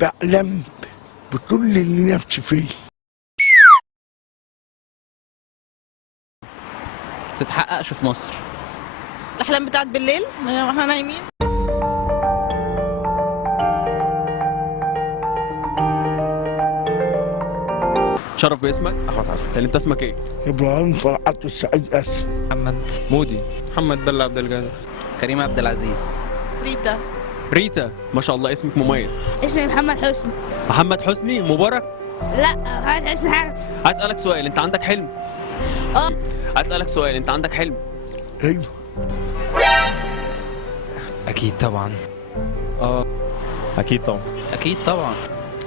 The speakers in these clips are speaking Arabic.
بحلم بكل اللي نفسي فيه. تتحققش في مصر. الاحلام بتاعت بالليل واحنا نايمين. شرف باسمك. احمد حسن. انت اسمك ايه؟ ابراهيم فرحات السعيد اسم. محمد مودي. محمد بلة عبد القادر. كريم عبد العزيز. ريتا. ريتا، ما شاء الله اسمك مميز. اسمي محمد حسني. محمد حسني مبارك. لا محمد حسني حاجة. هسألك سؤال، انت عندك حلم؟ هسألك سؤال، انت عندك حلم؟ ايوه اكيد طبعا. اكيد طبعا. اكيد طبعا.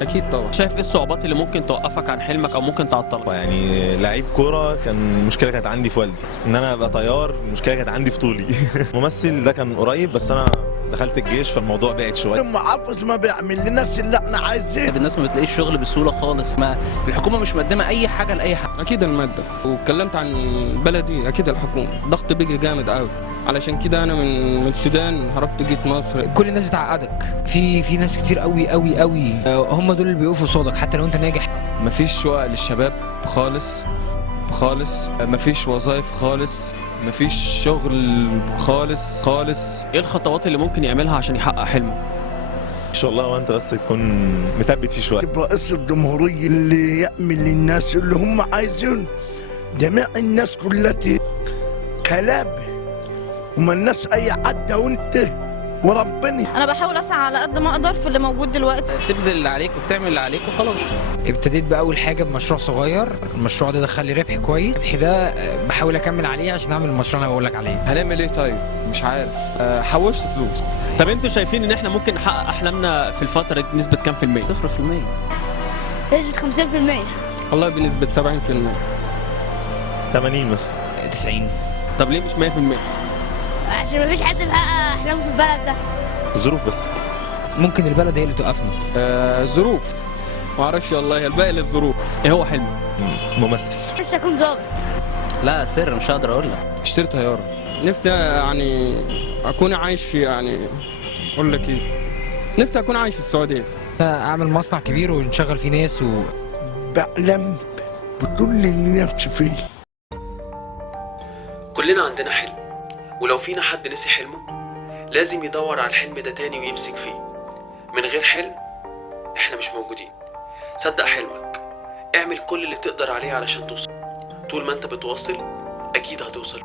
اكيد طبعا. شايف ايه الصعوبات اللي ممكن توقفك عن حلمك او ممكن تعطلك؟ يعني لعيب كوره كان المشكله كانت عندي في والدي، ان انا ابقى طيار المشكله كانت عندي في طولي. ممثل ده كان قريب بس انا دخلت الجيش فالموضوع بعد شويه. المحافظ ما بيعمل لناس اللي احنا عايزينه. الناس ما بتلاقيش شغل بسهوله خالص، ما الحكومه مش مقدمه اي حاجه لاي حد. اكيد الماده، واتكلمت عن بلدي اكيد الحكومه، ضغط بيجي جامد قوي، علشان كده انا من السودان هربت جيت مصر. كل الناس بتعقدك، في ناس كتير قوي قوي قوي، هم دول اللي بيقفوا قصادك حتى لو انت ناجح. مفيش شقق للشباب خالص خالص، مفيش وظائف خالص، مفيش شغل خالص خالص. ايه الخطوات اللي ممكن يعملها عشان يحقق حلمه؟ ان شاء الله وانت بس تكون مثبت فيه شويه. تبقى رئيس الجمهورية اللي يعمل للناس اللي هم عايزينه. جميع الناس كلها كلابة وما الناس اي عدة وانت وربنا. انا بحاول اسعى على قد ما اقدر في اللي موجود دلوقتي. تبذل اللي عليك وبتعمل اللي عليك وخلاص. ابتديت بأول حاجة بمشروع صغير، المشروع ده دخل لي ربح كويس، الربح ده بحاول أكمل عليه عشان أعمل المشروع اللي أنا بقول لك عليه. هنعمل ايه طيب؟ مش عارف. حوشت فلوس. طب انتوا شايفين ان احنا ممكن نحقق احلامنا في الفتره دي بنسبه كام في المية؟ 0%. نسبة 50%. والله بنسبه 70%. 80 مثلا. 90. طب ليه مش 100%؟ عشان مفيش حد بيحقق أحلامه في البلد ده. الظروف بس. ممكن البلد هي اللي توقفنا. ظروف. ما اعرفش والله، الباقي للظروف. ايه هو حلمك؟ ممثل. نفسي أكون ظابط. لا سر مش هقدر اقول لك. اشتري طياره. نفسي يعني اكون عايش في، يعني اقول لك ايه، نفسي اكون عايش في السعوديه. أعمل مصنع كبير ونشغل فيه ناس بحلم بكل اللي نفسي فيه. كلنا عندنا حلم، ولو فينا حد نسي حلمه لازم يدور على الحلم ده تاني ويمسك فيه. من غير حلم احنا مش موجودين. صدق حلمك، اعمل كل اللي تقدر عليه علشان توصل. طول ما انت بتوصل اكيد هتوصل.